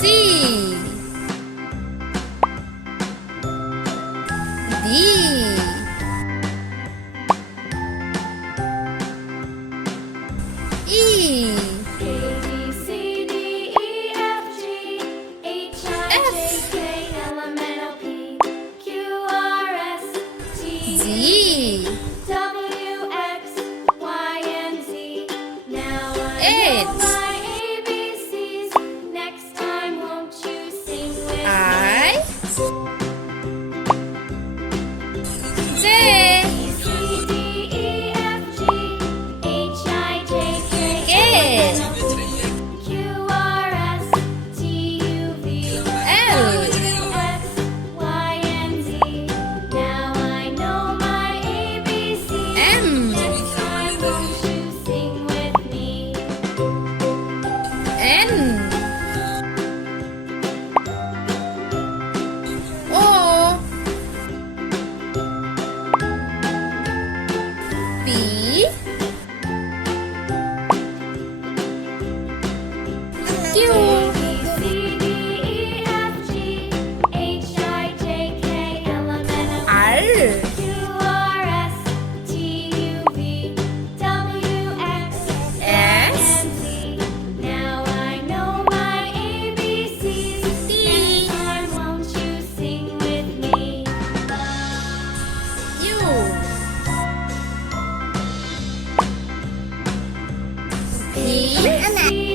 C D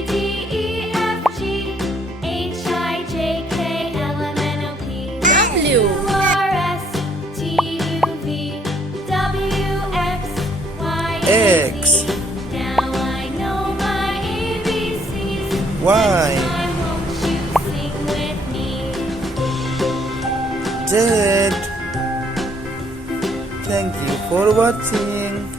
E Z H I J K L M N O P Q R S T U V W X Y Z. Thank you for watching.